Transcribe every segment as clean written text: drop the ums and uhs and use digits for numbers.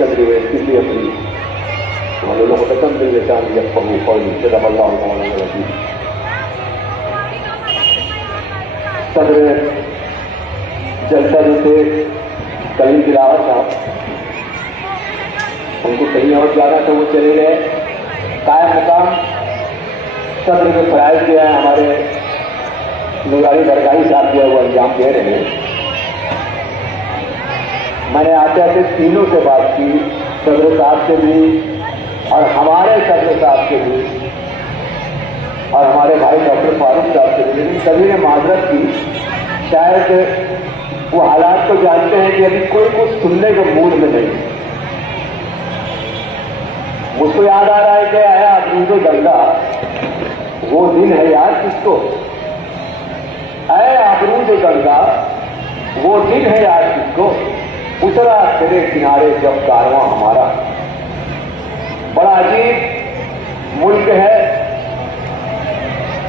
صدر ويسر لي أمري واحلل عقدة من لساني يفقهوا قولي صدق الله مولانا العظيم. صدر جلسہ جو تھے کلیم دلاور صاحب، ان کو کہیں اور جانا تھا، وہ چلے گئے. قائم مقام صدر کے فرائض جو ہیں ہمارے نورانی درگاہی صاحب جو ہے وہ انجام دے رہے ہیں. میں نے آتے آتے تینوں سے بات کی، صدر صاحب سے بھی اور ہمارے صدر صاحب سے بھی اور ہمارے بھائی ڈاکٹر فاروق صاحب سے بھی، لیکن سبھی نے معذرت کی. شاید وہ حالات کو جانتے ہیں کہ ابھی کوئی کچھ سننے کے موڈ میں نہیں. مجھ کو یاد آ رہا ہے کہ آیا ابروز و جلدہ وہ دن ہے یاد کس کو؟ اے ابروز و جلدہ وہ دن ہے یاد کس کو؟ اترا تیرے کنارے جب کارواں ہمارا. بڑا عجیب ملک ہے.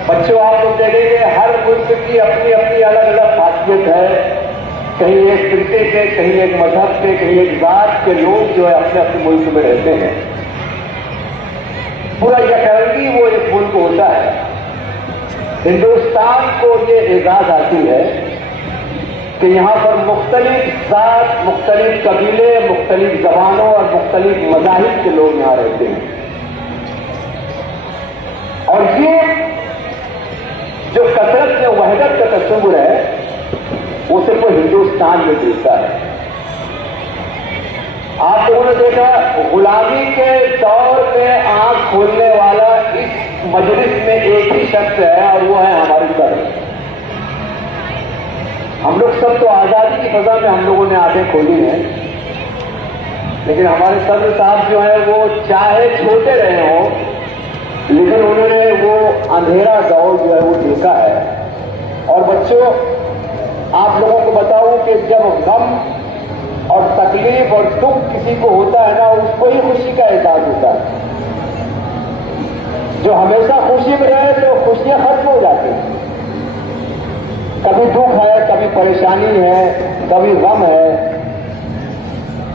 بچوں آپ لوگ دیکھیں گے ہر ملک کی اپنی اپنی الگ الگ خاصیت ہے. کہیں ایک فرقے کے، کہیں ایک مذہب کے، کہیں ایک ذات کے لوگ جو ہے اپنے اپنے ملک میں رہتے ہیں. پورا یکرنگی وہ ایک ملک ہوتا ہے. ہندوستان کو یہ اعزاز حاصل ہے کہ یہاں پر مختلف ذات، مختلف قبیلے، مختلف زبانوں اور مختلف مذاہب کے لوگ یہاں رہتے ہیں. اور یہ جو کثرت میں وحدت کا تصور ہے وہ صرف ہندوستان میں ملتا ہے. آپ لوگوں نے دیکھا غلامی کے دور میں آنکھ کھولنے والا اس مجلس میں ایک ہی شخص ہے اور وہ ہے ہماری صدر. ہم لوگ سب تو آزادی کی فضا میں ہم لوگوں نے آنکھیں کھولی ہیں، لیکن ہمارے صدر صاحب جو ہے وہ چاہے چھوٹے رہے ہوں لیکن انہوں نے وہ اندھیرا دور جو ہے وہ دیکھا ہے. اور بچوں آپ لوگوں کو بتاؤں کہ جب غم اور تکلیف اور دکھ کسی کو ہوتا ہے نا اس کو ہی خوشی کا احساس ہوتا ہے. جو ہمیشہ خوشی میں رہے تو خوشیاں ختم ہو جاتی ہیں. کبھی دکھ ہے، کبھی پریشانی ہے، کبھی غم ہے.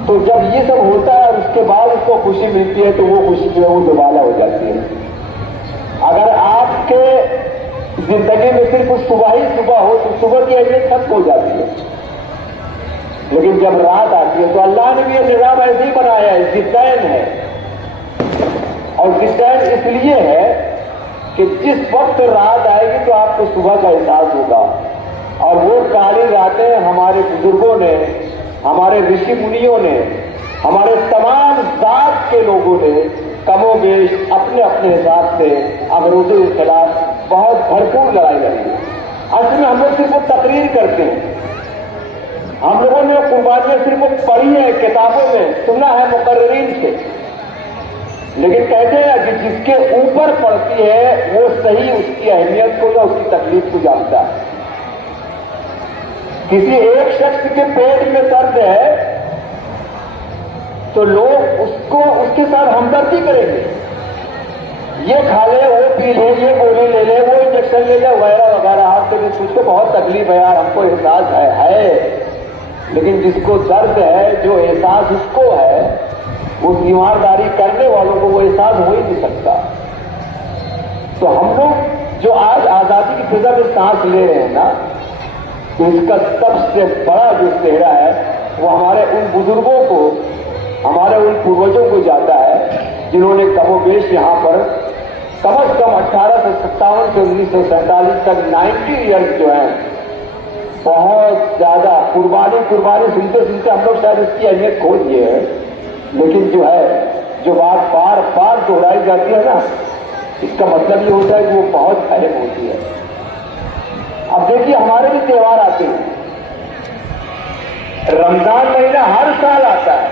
تو جب یہ سب ہوتا ہے اور اس کے بعد اس کو خوشی ملتی ہے تو وہ خوشی جو ہے وہ دوبارہ ہو جاتی ہے. اگر آپ کے زندگی میں صرف صبح ہی صبح ہو تو صبح کی اہمیت ختم ہو جاتی ہے. لیکن جب رات آتی ہے تو اللہ نے بھی یہ نظام ایسے ہی بنایا ہے. ذکرین ہے اور ذکرین اس لیے ہے کہ جس وقت رات آئے گی تو آپ کو صبح کا احساس ہوگا. اور وہ کالی راتیں ہمارے بزرگوں نے، ہمارے رشی منیوں نے، ہمارے تمام ذات کے لوگوں نے کم و بیش اپنے اپنے حساب سے انگریزوں کے خلاف بہت بھرپور لڑائی لڑی ہے. اصل میں ہم لوگ صرف وہ تقریر کرتے ہیں. ہم لوگوں نے قربانیاں صرف پڑھی ہے کتابوں میں، سنا ہے مقررین سے، لیکن کہتے ہیں کہ جس کے اوپر پڑتی ہے وہ صحیح اس کی اہمیت کو یا اس کی تکلیف کو جانتا ہے. کسی ایک شخص کے پیٹ میں درد ہے تو لوگ اس کے ساتھ ہمدردی کریں گے. یہ کھا لے، وہ پی لے، یہ گولی لے لے، وہ انجیکشن لے لے وغیرہ وغیرہ. آپ کے اس کو بہت تکلیف ہے یار، ہم کو احساس ہے. لیکن جس کو درد ہے، جو احساس اس کو ہے، وہ تیمارداری کرنے والوں کو وہ احساس ہو ہی نہیں سکتا. تو ہم لوگ جو آج آزادی کی فضا میں سانس لے رہے ہیں نا، تو اس کا سب سے بڑا جو چہرہ ہے وہ ہمارے ان بزرگوں کو، ہمارے ان پوروجوں کو جاتا ہے جنہوں نے کم و بیش یہاں پر کم از کم 1857 سے 1947 تک 90 ایئرز جو ہیں بہت زیادہ قربانی سنتے سنتے ہم لوگ شاید اس کی اہمیت کھو دیے ہیں. لیکن جو بات بار بار دہرائی جاتی ہے نا، اس کا مطلب یہ ہوتا ہے کہ وہ بہت اہم ہوتی ہے. اب دیکھیے ہمارے بھی تہوار آتے ہیں. رمضان مہینہ ہر سال آتا ہے،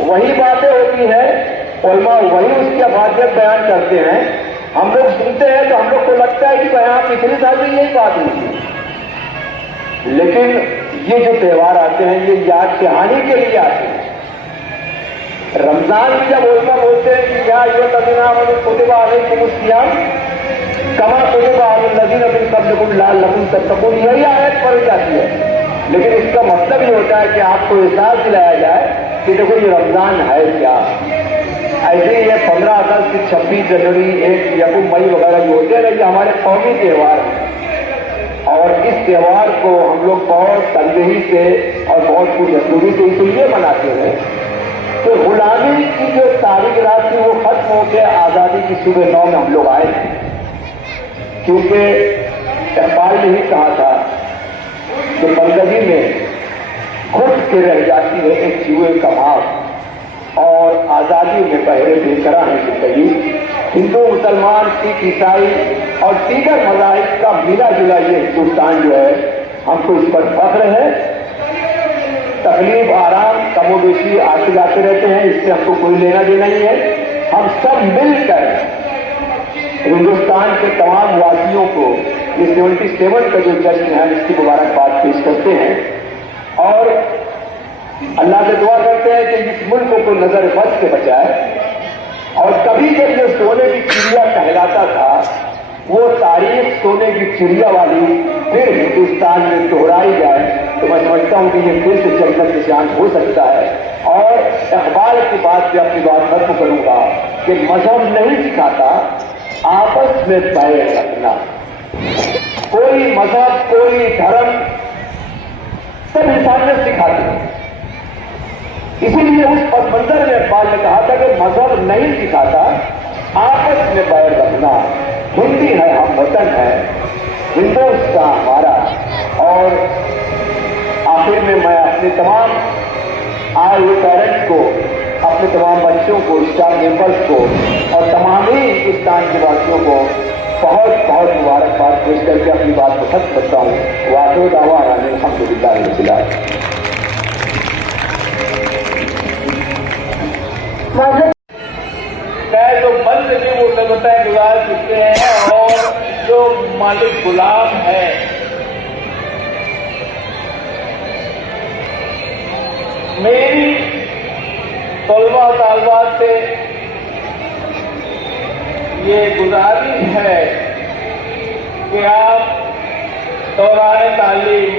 وہی باتیں ہوتی ہیں، علماء وہی اس کی افادیت بیان کرتے ہیں. ہم لوگ سنتے ہیں تو ہم لوگ کو لگتا ہے کہ بیان پچھلے سال بھی یہی بات ہوئی تھی. لیکن یہ جو تہوار آتے ہیں یہ یاد دہانی کے لیے آتے ہیں. رمضان بھی جب علماء بولتے ہیں کہ کیا یہ تدینہ کتب علیکم الصیام کما کتب علی الذین من قبلکم لعلکم تتقون، یہی آیت پڑھی جاتی ہے. لیکن اس کا مطلب یہ ہوتا ہے کہ آپ کو احساس دلایا جائے کہ دیکھو یہ رمضان ہے کیا. ایسے ہی یہ 15 اگست 26 جنوری 1 یکم مئی وغیرہ جو ہوتے ہیں یہ ہمارے قومی تہوار ہیں اور اس تہوار کو ہم لوگ بہت تنظیمی سے اور بہت پرجوری سے اس لیے مناتے ہیں کہ غلامی کی جو تاریخ رات تھی وہ ختم ہو کے آزادی کی صبح 9 میں ہم لوگ آئے تھے. کیونکہ اقبال نے ہی کہا تھا کہ بندگی میں گھٹ کے رہ جاتی ہے ایک چوہے کا ماں اور آزادی میں پہرے بے کرا ہے زندگی. ہندو مسلمان سکھ عیسائی اور دیگر مذاہب کا ملا جلا یہ ہندوستان جو ہے ہم کو اس پر فخر ہے. تکلیف آرام کم و بیشی آتے جاتے رہتے ہیں, اس سے ہم کو کوئی لینا دینا نہیں ہے. ہم سب مل کر ہندوستان کے تمام واسیوں کو یہ 77 کا جو جشن ہے اس کی مبارکباد پیش کرتے ہیں اور اللہ سے دعا کرتے ہیں کہ اس ملک کو نظر بد سے بچائے. اور کبھی جب یہ سونے کی چڑیا کہلاتا تھا وہ تاریخ سونے کی چڑیا والی پھر ہندوستان میں دہرائی جائے تو میں سمجھتا ہوں کہ یہ پھر سے جنت نشان ہو سکتا ہے. اور اقبال کی بات سے اپنی بات ختم کروں گا کہ مذہب نہیں سکھاتا آپس میں پیر رکھنا. کوئی مذہب کوئی دھرم سب انسانیت سکھاتے ہیں. اسی لیے اس پس منظر میں اقبال نے کہا تھا کہ مذہب نہیں سکھاتا آپس میں پیر رکھنا. ہندی ہے ہم وطن ہے ہندوستان ہمارا. اور آخر میں میں اپنے تمام آئے ہوئے پیرنٹس کو اپنے تمام بچوں کو اسٹاف ممبرس کو اور تمام ہی ہندوستان کے واسیوں کو بہت بہت مبارکباد پیش کر کے اپنی بات کو ختم کرتا ہوں. واضح دعویٰ الحمدللہ رب العالمین. جو بند بھی وہ سبتیں گزار چکے ہیں اور جو مالک غلام ہے میری طلبہ طالبات سے یہ گزارش ہے کہ آپ دوران تعلیم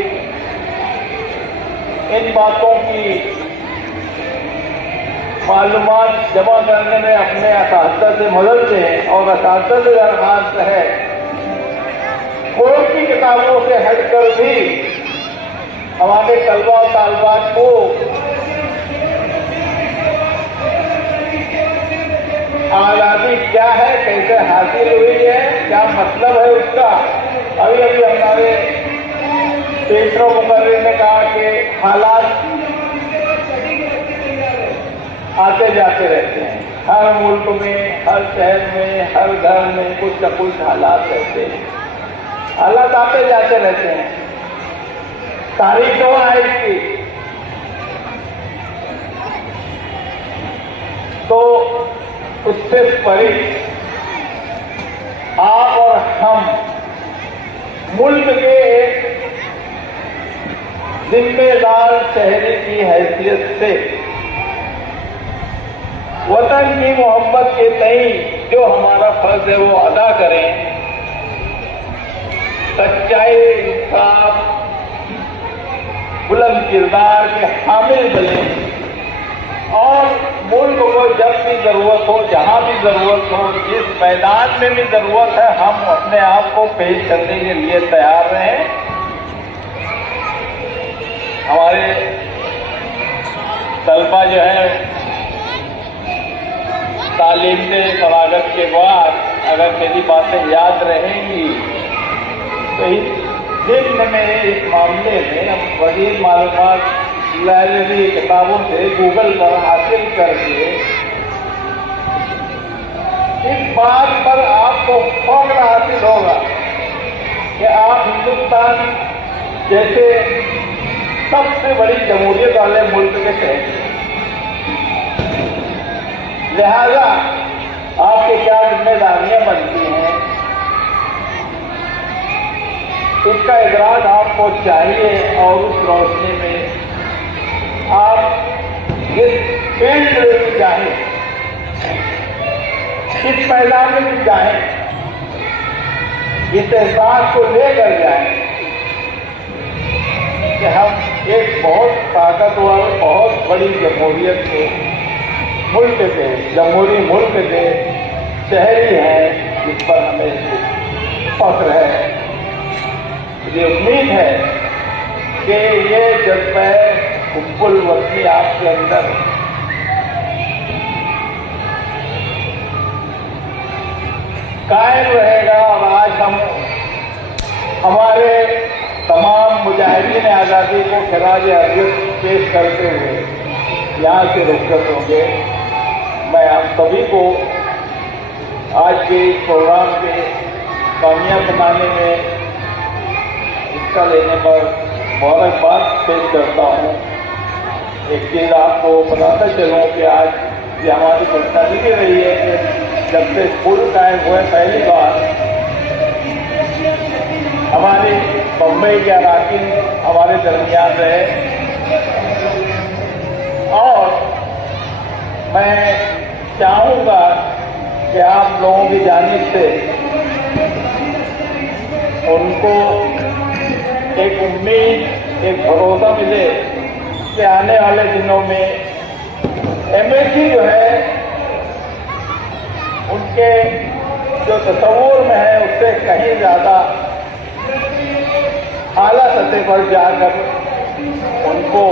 ان باتوں کی معلومات جمع کرنے میں اپنے اساتذہ سے مدد لیں اور اساتذہ سے درخواست ہے کورس کی کتابوں سے ہٹ کر بھی ہمارے طلبہ اور طالبات کو آزادی کیا ہے, کیسے حاصل ہوئی ہے, کیا مطلب ہے اس کا. ابھی ابھی ہمارے پیٹرو مقرر نے کہا کہ حالات آتے جاتے رہتے ہیں. ہر ملک میں ہر شہر میں ہر گھر میں کچھ نہ کچھ حالات رہتے ہیں. حالات آتے جاتے رہتے ہیں. تاریخ تو ہے اس کی. تو اس سے پرے آپ اور ہم ملک کے ایک ذمہ دار شہری کی حیثیت سے وطن کی محبت کے تئیں جو ہمارا فرض ہے وہ ادا کریں. سچائی انصاف بلند کردار کے حامل بنیں اور ملک کو جب بھی ضرورت ہو جہاں بھی ضرورت ہو جس میدان میں بھی ضرورت ہے ہم اپنے آپ کو پیش کرنے کے لیے تیار رہیں. ہمارے طلبہ جو ہے تعلیم سے فراغت کے بعد اگر میری باتیں یاد رہیں گی تو اس ذہن میں اس معاملے میں ہم مزید معلومات لائبریری کتابوں سے گوگل پر حاصل کر کے اس بات پر آپ کو فخر حاصل ہوگا کہ آپ ہندوستان جیسے سب سے بڑی جمہوریت والے ملک کے شہری ہیں. لہذا آپ کی کیا ذمہ داریاں بنتی ہیں اس کا ادراک آپ کو چاہیے اور اس روشنی میں آپ جس فیلڈ میں بھی جائیں کس میدان میں بھی جائیں اس احساس کو لے کر جائیں کہ ہم ایک بہت طاقتور بہت بڑی جمہوریت کے ملک کے جمہوری ملک کے شہری ہیں جس پر ہمیں فخر ہے. مجھے امید ہے کہ یہ جذبہ حب الوطنی آپ کے اندر قائم رہے گا اور آج ہم ہمارے تمام مجاہدین آزادی کو خراج عقیدت پیش کرتے ہوئے یہاں سے رخصت ہوں گے. میں آپ سبھی کو آج کے اس پروگرام کے کامیاب بنانے میں حصہ لینے پر مبارکباد پیش کرتا ہوں. ایک چیز آپ کو بتاتا چلوں کہ آج یہ ہماری خوشنصیبی رہی ہے کہ جب سے اسکول قائم ہوئے پہلی بار ہماری بمبئی کے اراکین ہمارے درمیان رہے اور میں چاہوں گا کہ آپ لوگوں کی جانب سے ان کو ایک امید ایک بھروسہ ملے کہ آنے والے دنوں میں ایم ایس سی جو ہے ان کے جو تصور میں ہے اس سے کہیں زیادہ اعلیٰ سطح پر جا کر ان کو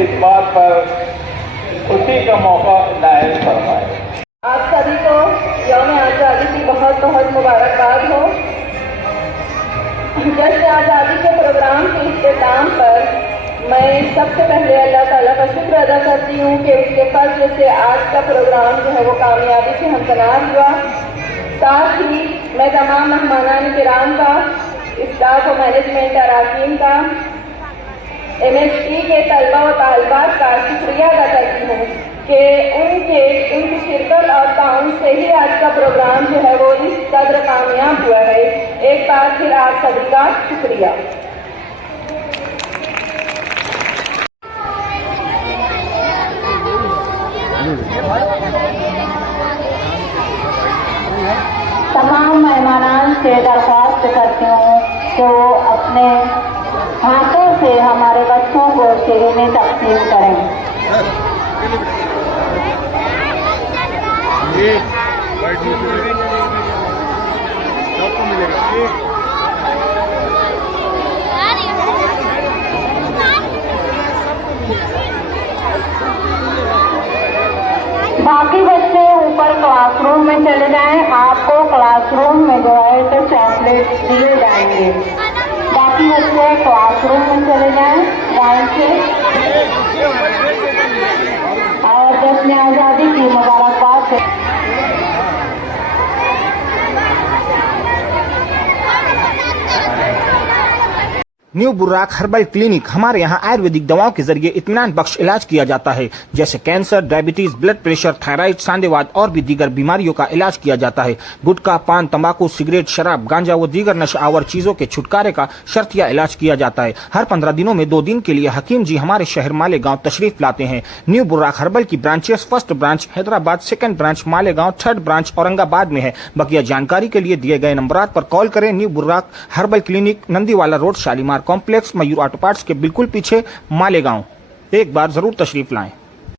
اس بات پر خوشی کا موقع نائل فرمائے. آپ سبھی کو یوم آزادی کی بہت بہت مبارکباد ہو. جشن آزادی کے پروگرام کے اختتام پر میں سب سے پہلے اللہ تعالیٰ کا شکر ادا کرتی ہوں کہ اس کے فضل سے آج کا پروگرام جو ہے وہ کامیابی سے ہمکنار ہوا. ساتھ ہی میں تمام مہمانان کرام کا، اسٹاف و مینجمنٹ اراکین کا، ایم ایس ٹی کے طلبہ و طالبات کا شکریہ ادا کرتی ہوں کہ ان کی شرکت اور تعاون سے ہی آج کا پروگرام جو ہے وہ اس قدر کامیاب ہوا ہے. ایک بار پھر آپ سبھی کا شکریہ. تمام مہمانان سے درخواست کرتی ہوں کہ وہ اپنے ہاتھوں سے ہمارے بچوں کو شیرینی تقسیم کریں. باقی بچے اوپر کلاس روم میں چلے جائیں. آپ کو کلاس روم میں جو ہے تو چاکلیٹ دیے جائیں گے. باقی بچے کلاس روم میں چلے جائیں لائن سے. اور جشن آزادی کی مبارکباد ہے. نیو براک ہربل کلینک. ہمارے یہاں آیورویدک دواؤں کے ذریعے اطمینان بخش علاج کیا جاتا ہے، جیسے cancer, diabetes, blood pressure, thyroid, ساندھےواد اور بھی دیگر بیماریوں کا علاج کیا جاتا ہے. گٹکا، پان، تمباکو، سگریٹ، شراب، گانجا و دیگر نشہ آور چیزوں کے چھٹکارے کا شرطیہ علاج کیا جاتا ہے. ہر 15 دنوں میں 2 دن کے لیے حکیم جی ہمارے شہر مالیگاؤں تشریف لاتے ہیں. نیو براک ہربل کی branches: first branch Hyderabad, second branch Malegaon, third branch Aurang آباد میں ہے. بقیہ جانکاری کے لیے دیے گئے نمبرات پر کال کریں. نیو براک ہربل کلینک، نندی والا road, Shalimar complex, Mayur auto parts کے بالکل پیچھے، مالیگاؤں. ایک بار ضرور تشریف لائیں.